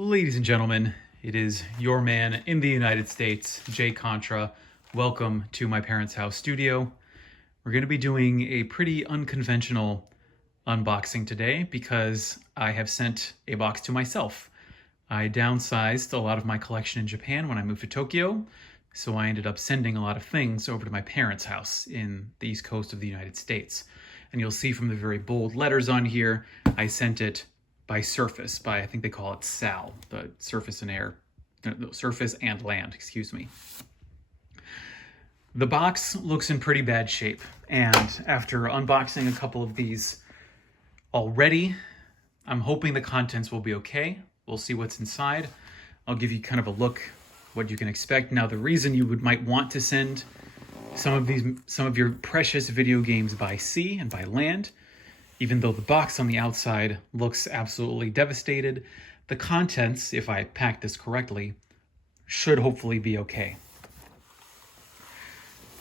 Ladies and gentlemen, it is your man in the United States, Jay Contra. Welcome to my parents' house studio. We're going to be doing a pretty unconventional unboxing today because I have sent a box to myself. I downsized a lot of my collection in Japan when I moved to Tokyo, so I ended up sending a lot of things over to my parents' house in the East Coast of the United States. And you'll see from the very bold letters on here, I sent it by Surface, I think they call it SAL, the Surface and Air, no, Surface and Land, excuse me. The box looks in pretty bad shape, and after unboxing a couple of these already, I'm hoping the contents will be okay. We'll see what's inside. I'll give you kind of a look what you can expect. Now, the reason you might want to send some of your precious video games by sea and by land, even though the box on the outside looks absolutely devastated, the contents, if I pack this correctly, should hopefully be okay.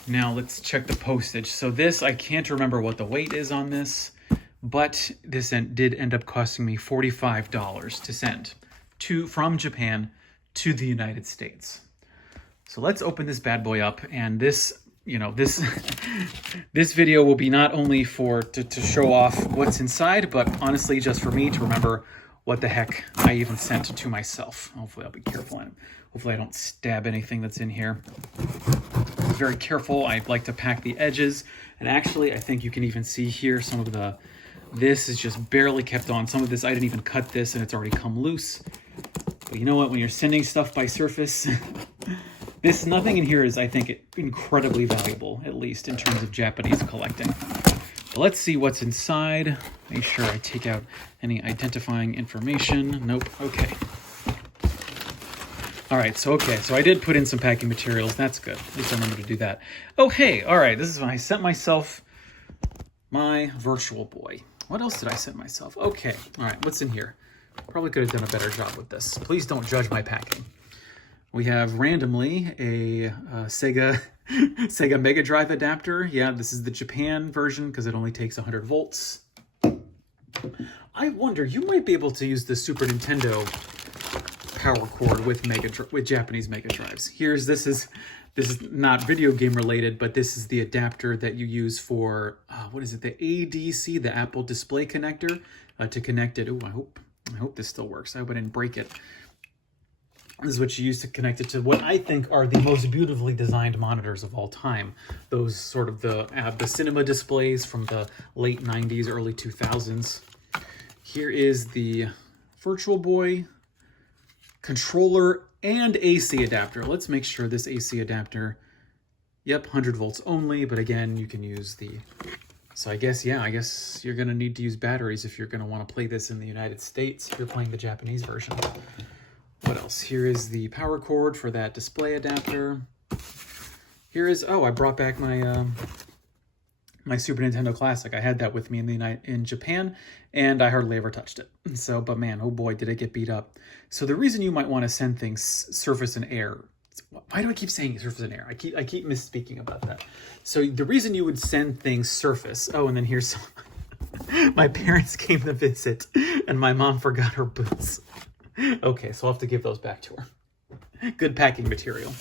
Now let's check the postage. So this, I can't remember what the weight is on this, but this did end up costing me $45 to send from Japan to the United States. So let's open this bad boy up, and this video will be not only to show off what's inside, but honestly just for me to remember what the heck I even sent to myself. Hopefully I'll be careful, and hopefully I don't stab anything that's in here. I'm very careful. I like to pack the edges, and actually I think you can even see here some of this is just barely kept on. Some of this, I didn't even cut this and it's already come loose. But you know what, when you're sending stuff by Surface, nothing in here is, I think, incredibly valuable, at least in terms of Japanese collecting. But let's see what's inside. Make sure I take out any identifying information. Nope. Okay. All right. So I did put in some packing materials. That's good. At least I remember to do that. Oh, hey. All right. This is when I sent myself my Virtual Boy. What else did I send myself? Okay. All right. What's in here? Probably could have done a better job with this. Please don't judge my packing. We have randomly a Sega Mega Drive adapter. Yeah, this is the Japan version because it only takes 100 volts. I wonder, you might be able to use the Super Nintendo power cord with Japanese Mega Drives. This is not video game related, but this is the adapter that you use for what is it? The ADC, the Apple Display Connector, to connect it. Oh, I hope this still works. I hope I didn't break it. This is what you use to connect it to what I think are the most beautifully designed monitors of all time. Those sort of the cinema displays from the late 90s, early 2000s. Here is the Virtual Boy controller and AC adapter. Let's make sure this AC adapter, yep, 100 volts only, but again, you can use so I guess you're going to need to use batteries if you're going to want to play this in the United States, if you're playing the Japanese version. What else? Here is the power cord for that display adapter. Here is, I brought back my my Super Nintendo Classic. I had that with me in Japan, and I hardly ever touched it. So, but man, oh boy, did it get beat up. So the reason you might want to send things Surface and Air, why do I keep saying Surface and Air? I keep misspeaking about that. So the reason you would send things Surface, and then here's my parents came to visit, and my mom forgot her boots. Okay, so I'll have to give those back to her. Good packing material.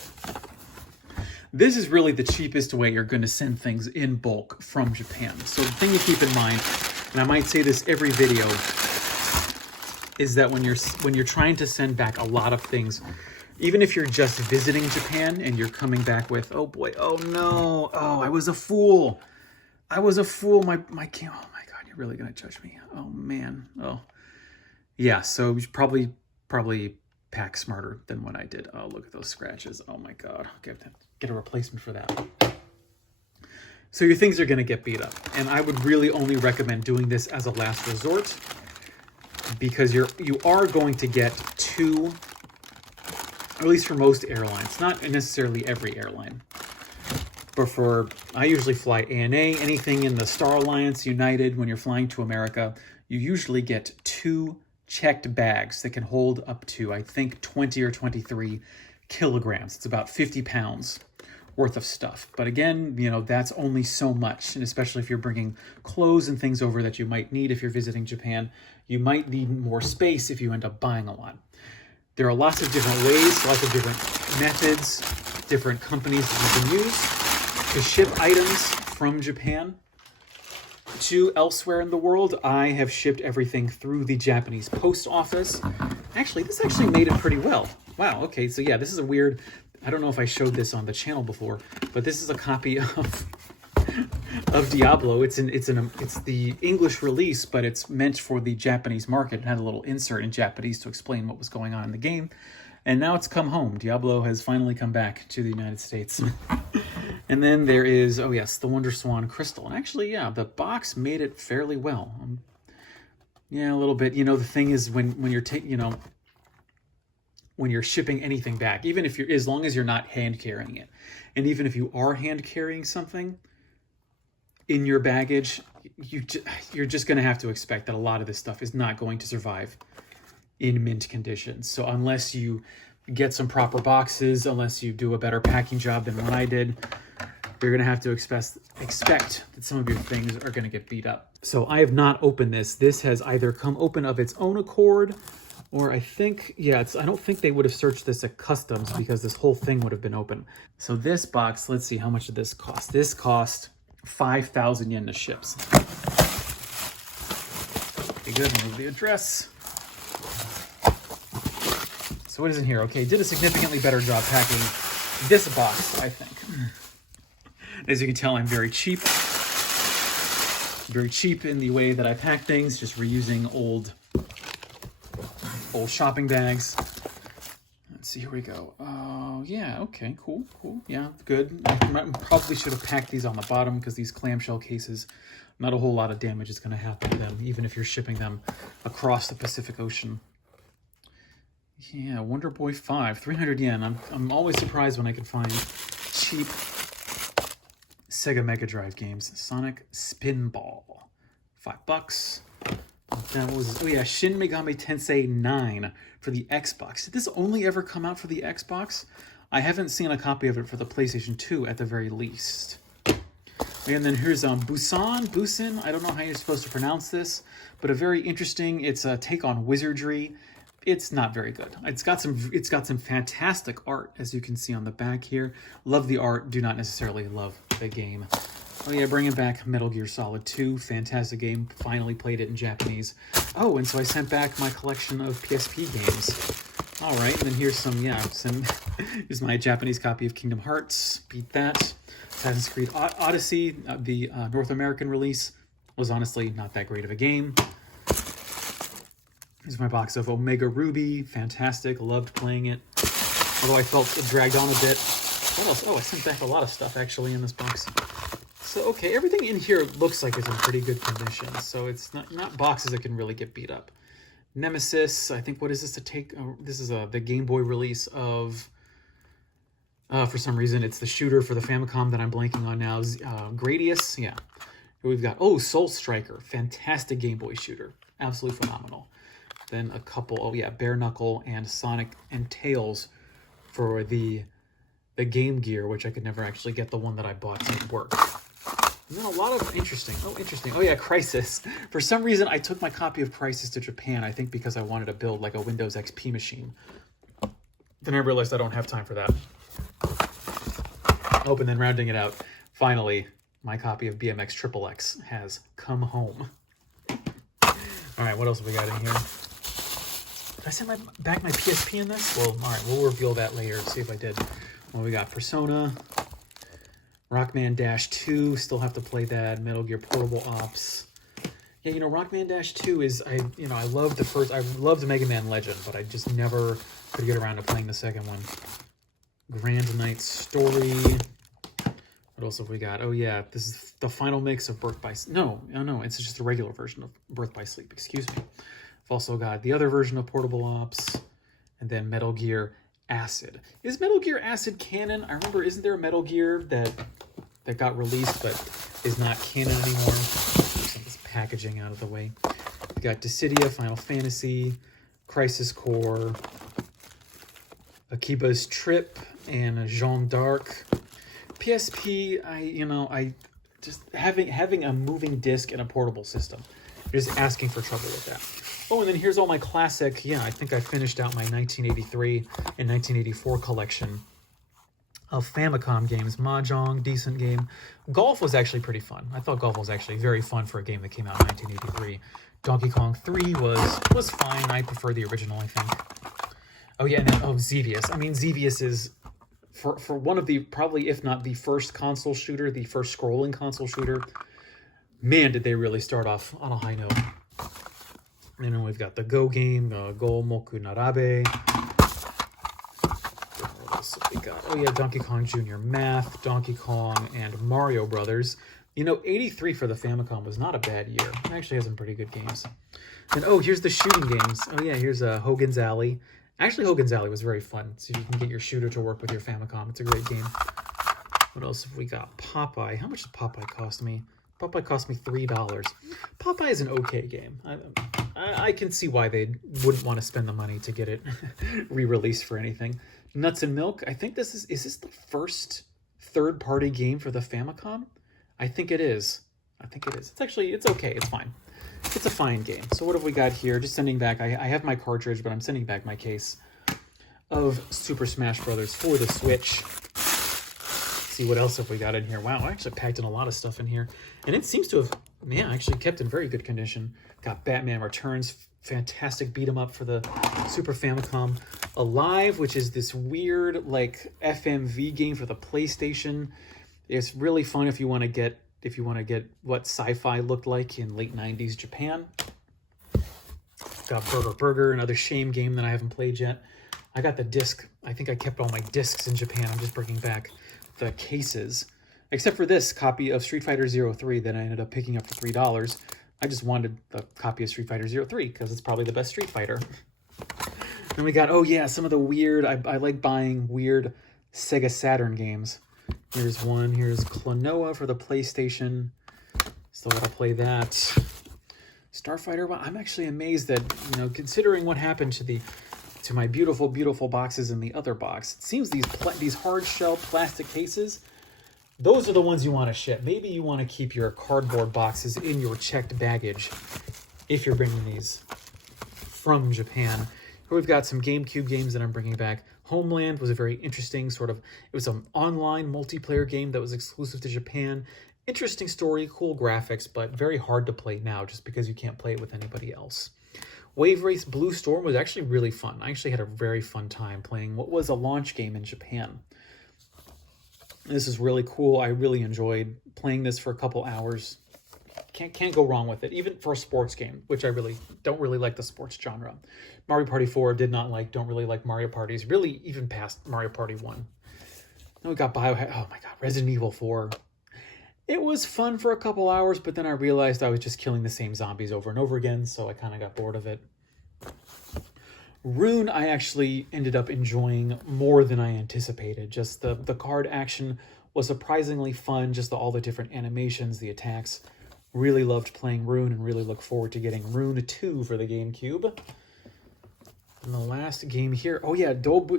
This is really the cheapest way you're going to send things in bulk from Japan. So the thing to keep in mind, and I might say this every video, is that when you're trying to send back a lot of things, even if you're just visiting Japan and you're coming back with, oh boy, oh no, oh, I was a fool. My oh my God, you're really going to judge me. Oh man, oh. Yeah, so you should probably pack smarter than what I did. Oh, look at those scratches. Oh my God, I'll get a replacement for that. So your things are going to get beat up, and I would really only recommend doing this as a last resort because you are going to get two, at least for most airlines, not necessarily every airline, but I usually fly ANA, anything in the Star Alliance, United. When you're flying to America, you usually get two checked bags that can hold up to, I think, 20 or 23 kilograms. It's about 50 pounds worth of stuff. But again, that's only so much. And especially if you're bringing clothes and things over that you might need if you're visiting Japan, you might need more space if you end up buying a lot. There are lots of different ways, lots of different methods, different companies that you can use to ship items from Japan to elsewhere in the world. I have shipped everything through the Japanese post office. Actually, this actually made it pretty well. Wow, okay, so yeah, this is a weird, I don't know if I showed this on the channel before, but this is a copy of Diablo. It's the English release, but it's meant for the Japanese market. It had a little insert in Japanese to explain what was going on in the game. And now it's come home. Diablo has finally come back to the United States. And then there is, oh yes, the Wonder Swan Crystal. And actually, yeah, the box made it fairly well. Yeah, a little bit. You know, the thing is when you're when you're shipping anything back, even if you're, as long as you're not hand carrying it, and even if you are hand carrying something in your baggage, you're just going to have to expect that a lot of this stuff is not going to survive in mint conditions. So unless you get some proper boxes, unless you do a better packing job than what I did, you're going to have to expect that some of your things are going to get beat up. So I have not opened this. This has either come open of its own accord, or I think, yeah, I don't think they would have searched this at customs because this whole thing would have been open. So this box, let's see, how much did this cost? This cost 5,000 yen to ship. Okay, good, move the address. So what is in here? Okay, did a significantly better job packing this box, I think. As you can tell, I'm very cheap. Very cheap in the way that I pack things, just reusing old shopping bags. Let's see, here we go. Oh, yeah, okay, cool. Yeah, good. I probably should have packed these on the bottom because these clamshell cases, not a whole lot of damage is going to happen to them, even if you're shipping them across the Pacific Ocean. Yeah, Wonder Boy 5, 300 yen. I'm always surprised when I can find cheap Sega Mega Drive games. Sonic Spinball, $5. That was, oh yeah, Shin Megami Tensei 9 for the Xbox. Did this only ever come out for the Xbox? I haven't seen a copy of it for the PlayStation 2 at the very least. And then here's Busan. I don't know how you're supposed to pronounce this, but a very interesting, it's a take on wizardry. It's not very good. It's got some fantastic art, as you can see on the back here. Love the art, do not necessarily love the game. Oh yeah, bringing back Metal Gear Solid 2, fantastic game. Finally played it in Japanese. Oh, and so I sent back my collection of PSP games. All right, and then here's here's my Japanese copy of Kingdom Hearts. Beat that. Assassin's Creed Odyssey, the North American release, was honestly not that great of a game. Here's my box of Omega Ruby, fantastic, loved playing it. Although I felt it dragged on a bit. What else? Oh, I sent back a lot of stuff actually in this box. So, okay, everything in here looks like it's in pretty good condition. So it's not boxes that can really get beat up. Nemesis, I think, what is this to take? This is the Game Boy release of, for some reason, it's the shooter for the Famicom that I'm blanking on now. Gradius, yeah. Here we've got, Soul Striker, fantastic Game Boy shooter. Absolutely phenomenal. Then a couple, Bare Knuckle and Sonic and Tails for the Game Gear, which I could never actually get the one that I bought to work. And then a lot of interesting. Oh yeah, Crysis. For some reason, I took my copy of Crysis to Japan, I think because I wanted to build like a Windows XP machine. Then I realized I don't have time for that. Oh, and then rounding it out, finally, my copy of BMX XXX has come home. All right, what else have we got in here? Did I send back my PSP in this? Well, all right, we'll reveal that later, see if I did. Well, we got Persona, Rockman Dash 2, still have to play that, Metal Gear Portable Ops. Yeah, Rockman Dash 2 is, I loved Mega Man Legend, but I just never could get around to playing the second one. Grand Knight Story. What else have we got? Oh yeah, this is the final mix of Birth by Sleep. No, it's just a regular version of Birth by Sleep, excuse me. I've also got the other version of Portable Ops, and then Metal Gear Acid. Is Metal Gear Acid canon? I remember, isn't there a Metal Gear that got released but is not canon anymore? Get this packaging out of the way. We got Dissidia, Final Fantasy, Crisis Core, Akiba's Trip, and Jeanne d'Arc. PSP, I just having a moving disc and a portable system. You're just asking for trouble with that. Oh, and then here's all my classic, yeah, I think I finished out my 1983 and 1984 collection of Famicom games. Mahjong, decent game. Golf was actually pretty fun. I thought golf was actually very fun for a game that came out in 1983. Donkey Kong 3 was fine. I prefer the original, I think. Oh yeah, and then, Xevious. I mean, Xevious is, for one of the, probably if not the first console shooter, the first scrolling console shooter, man, did they really start off on a high note. And then we've got the Go game, Go Moku Narabe. What else have we got? Oh yeah, Donkey Kong Jr. Math, Donkey Kong, and Mario Brothers. You know, 83 for the Famicom was not a bad year. It actually has some pretty good games. And oh, here's the shooting games. Oh yeah, here's Hogan's Alley. Actually, Hogan's Alley was very fun. So you can get your shooter to work with your Famicom. It's a great game. What else have we got? Popeye. How much did Popeye cost me? Popeye cost me $3. Popeye is an okay game. I can see why they wouldn't want to spend the money to get it re-released for anything. Nuts and Milk. I think is this the first third-party game for the Famicom? I think it is. It's okay. It's fine. It's a fine game. So what have we got here? Just sending back. I have my cartridge, but I'm sending back my case of Super Smash Brothers for the Switch. See what else have we got in here. Wow, I actually packed in a lot of stuff in here. And it seems to have, yeah, actually kept in very good condition. Got Batman Returns, fantastic beat 'em up for the Super Famicom. Alive, which is this weird, like, FMV game for the PlayStation. It's really fun if you want to get what sci-fi looked like in late 90s Japan. Got Burger, another Shame game that I haven't played yet. I got the disc. I think I kept all my discs in Japan. I'm just bringing back the cases, except for this copy of Street Fighter 03 that I ended up picking up for $3. I just wanted the copy of Street Fighter 03 because it's probably the best Street Fighter. Then we got, oh yeah, some of the weird, I like buying weird Sega Saturn games. Here's one. Here's Klonoa for the PlayStation. Still gotta play that. Starfighter. Well, I'm actually amazed that, you know, considering what happened to my beautiful, beautiful boxes in the other box, it seems these hard shell plastic cases, those are the ones you want to ship. Maybe you want to keep your cardboard boxes in your checked baggage if you're bringing these from Japan. Here we've got some GameCube games that I'm bringing back. Homeland was a very interesting it was an online multiplayer game that was exclusive to Japan. Interesting story, cool graphics, but very hard to play now just because you can't play it with anybody else. Wave Race Blue Storm was actually really fun. I actually had a very fun time playing what was a launch game in Japan. This is really cool. I really enjoyed playing this for a couple hours. Can't go wrong with it, even for a sports game, which I really don't really like the sports genre. Mario Party 4 don't really like Mario Parties, really even past Mario Party 1. Then we got Biohazard, oh my god, Resident Evil 4. It was fun for a couple hours, but then I realized I was just killing the same zombies over and over again, so I kind of got bored of it. Rune, I actually ended up enjoying more than I anticipated. Just the card action was surprisingly fun, just all the different animations, the attacks. Really loved playing Rune and really look forward to getting Rune 2 for the GameCube. And the last game here, oh yeah, Dobutsu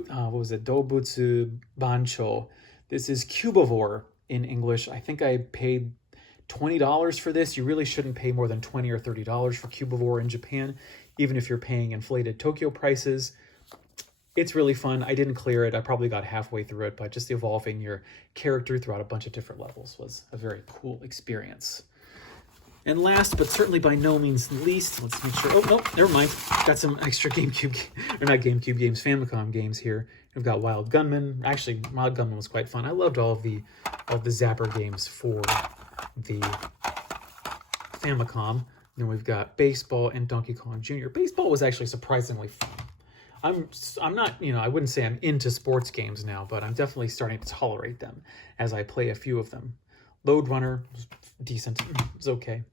Bancho. This is Cubivore in English. I think I paid $20 for this. You really shouldn't pay more than $20 or $30 for Cubivore in Japan, even if you're paying inflated Tokyo prices. It's really fun. I didn't clear it. I probably got halfway through it, but just evolving your character throughout a bunch of different levels was a very cool experience. And last, but certainly by no means least, let's make sure. Oh, no, never mind. Got some extra GameCube, or not GameCube games, Famicom games here. We've got Wild Gunman. Actually, Wild Gunman was quite fun. I loved all of the Zapper games for the Famicom. Then we've got Baseball and Donkey Kong Jr. Baseball was actually surprisingly fun. I'm not, I wouldn't say I'm into sports games now, but I'm definitely starting to tolerate them as I play a few of them. Load Runner was decent. It's okay.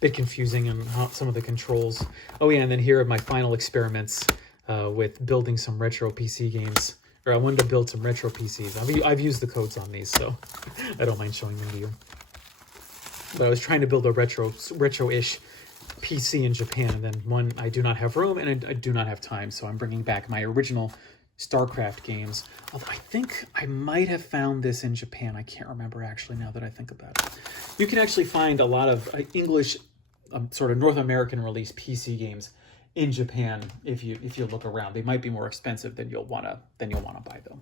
Bit confusing on some of the controls. Oh yeah, and then here are my final experiments with building some retro PC games. Or I wanted to build some retro PCs. I've used the codes on these, so I don't mind showing them to you. But I was trying to build a retro-ish PC in Japan, and then one, I do not have room, and I do not have time, so I'm bringing back my original StarCraft games. Although I think I might have found this in Japan. I can't remember actually now that I think about it. You can actually find a lot of English, sort of North American release PC games in Japan if you look around. They might be more expensive than you'll wanna buy though.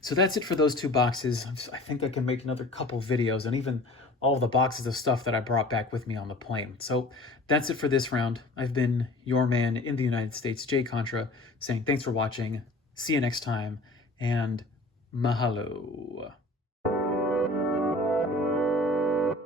So that's it for those 2 boxes. I think I can make another couple videos and even all the boxes of stuff that I brought back with me on the plane. So that's it for this round. I've been your man in the United States, Jay Contra, saying thanks for watching. See you next time, and mahalo.